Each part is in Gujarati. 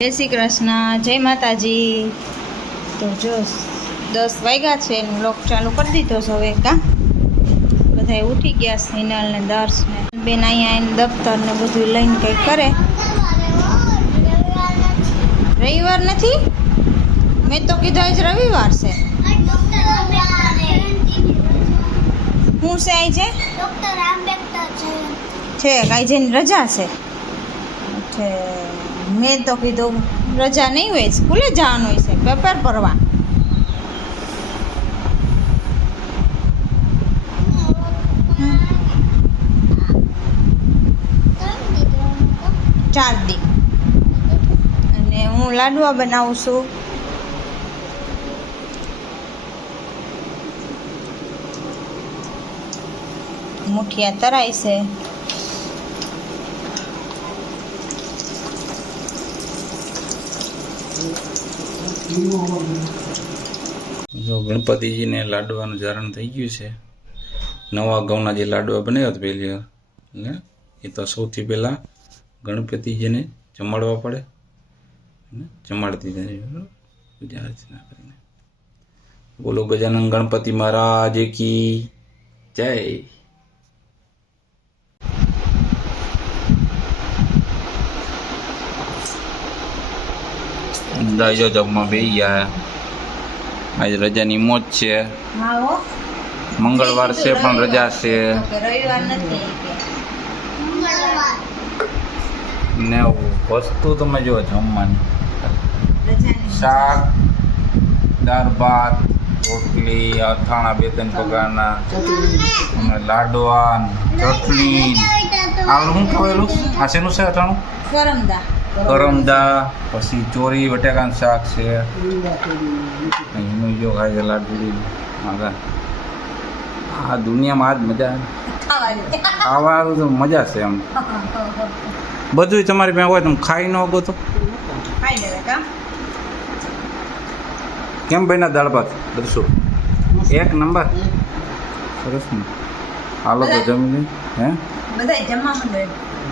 જય શ્રી કૃષ્ણ, જય માતાજી। તો જો 10 વાગ્યા છે ને લોક ચાલુ કરી દીધો છે હવે કા બધા ઉઠી ગયા સિનલ ને દર્શ ને બેન અહીંયા આવીને દફતર ને બધું લઈને કંઈક કરે। રવિવાર નથી, મેં તો કીધું આજ રવિવાર છે। શું છે આઈ છે? ડોક્ટર આંબેડકર છે કાંઈ જેની રજા છે। મેં તો કીધું રજા નહીં હોય, સ્કૂલે જવાનું હોય છે, પેપર ભરવા। ચાર દી અને હું લાડવા બનાવું છું। મુઠિયા તરાય છે। જો ગણપતિજીને લાડવાનું જારણ થઈ ગયું છે। નવા ઘઉંના જે લાડવા બનાવ્યા હતા પહેલી વાર ને એ તો સૌથી પહેલાં ગણપતિજીને જમાડવા પડે ને જમાડતી જાય પૂજા અર્ચના કરીને। બોલો ગજાનન ગણપતિ મહારાજ કી જય। દાજો જમવા બેસી ગયા। આજે રજાની મોજ છે, હા હો, મંગળવાર છે પણ રજા છે રવિવાર નથી ને વસ્તુ તમે જો જમવાની રજાની શાક, દાળ ભાત, રોટલી, અથાણા 2-3 પ્રકારના અને લાડવા, ચટણી। આ શું કહેવાયેલું? આ શેનું છે અથાણું? કરમદા કરમદા, પછી ચોરી બટાકાનું શાક છે, એનું જો ખાય છે લાડુ। આ દુનિયામાં આ જ મજા ખાવાનું તો મજા છે એમ। બધું તમારી પાસે હોય તમે ખાઈ ન શકો તો ખાઈ લેવે કા। કેમ બન્યા દાળ ભાત? દર્શો એક નંબર, સરસ ને। હાલો તો જમી લઈ હે બધા જમવા માંડે,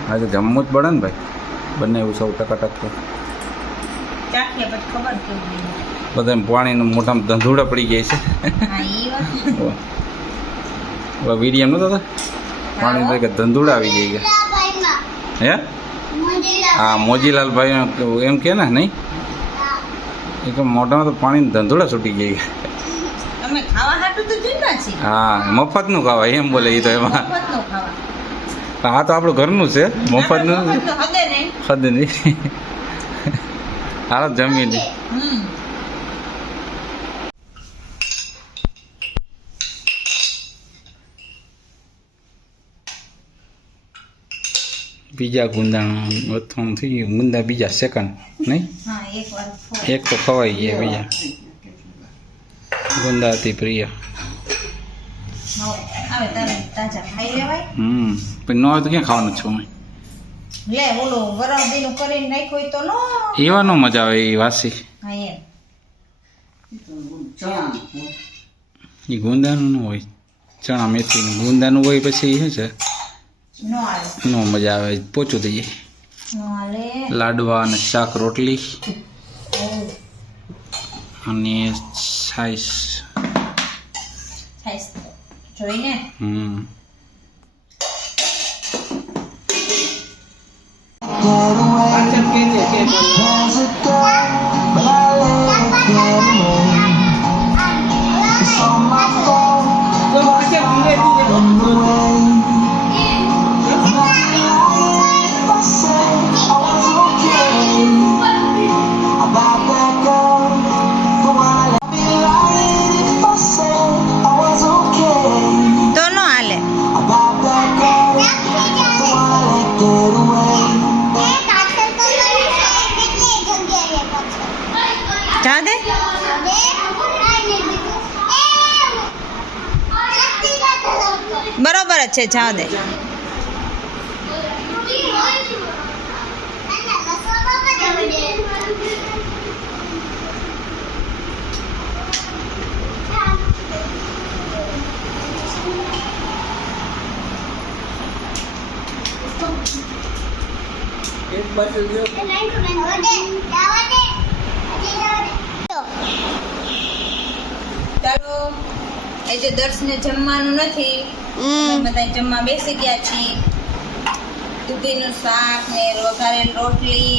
આજે જમવું જ પડે ને ભાઈ, બંને એવું 100% તો ચાખીએ પછી ખબર કેવું બધા પાણીનું મોટામાં ધંધુડા પડી જાય છે। હા ઈ વાત ઓલા વીડિયમ નતો થતો પાણી તો કે ધંધુડા આવી જાય હે? હા મોજીલાલ ભાઈ એમ કે ને નહીં એ કે મોઢામાં તો પાણી ધંધુડા છૂટી ગયા। તમે ખાવા હાટું તો જીવના છે, હા મફતનું ખાવાય એમ બોલે એ તો એમાં। મફતનો ખાવા, આ તો આપણું ઘરનું છે, મફતનું મફતનો હદે નહીં। ખદ નહીં। હાલો જમી લે। બીજા ગુંદાનું અથાણું થઈ ગયું, ગુંદા બીજા સેકન્ડ નહીં, હા એક વાર એક તો ખવાઈ ગયા બીજા ગુંદા અતિ પ્રિય। આવે તારે તાજા ખાઈ લેવાય। પણ ન હોય તો ક્યાં ખાવાનું છું લે ઓલો ગરમ દીનું કરીને નાખ્યો હોય તો નો એવા નો મજા આવે એ વાસી। હા એમ એ ગુંદાનું ન હોય, ચણા મેથીનું ગુંદાનું હોય પછી શું છે નો આવે, નો મજા આવે, પોચું થઈ જાય। નો હાલે। લાડવા અને શાક રોટલી અને છાશ છાશ જોઈને તો નો હાલે। જા દે બરોબર જ છે, જા દે। એક બાજુ આજે દર્શને જમવાનું નથી, અમે બધા જમવા બેસી ગયા છીએ. દૂધીનું શાક ને વઘારેલ રોટલી,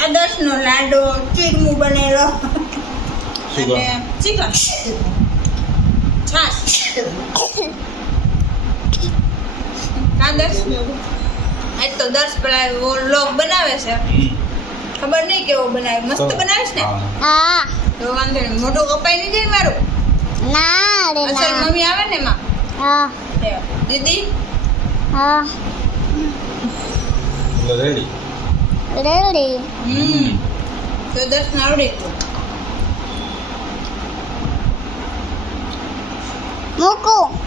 આ દર્શનો લાડો, ચૂરમું બનેલો અને ચિકન, છાશ. આ દર્શ આજ તો દર્શ પેલા વ્લોગ બનાવે છે, ખબર નહીં કેવો બનાવે. મસ્ત બનાવીશ ને? હા તો વાંધો નહીં, મોઢું કપાઈ નહીં જાય મારું. ના રે અસલ ના મમ્મી આવે ને માં, હા દીદી હા રેડી. રેડી તો દર્શન આવડી ગયું. મૂકું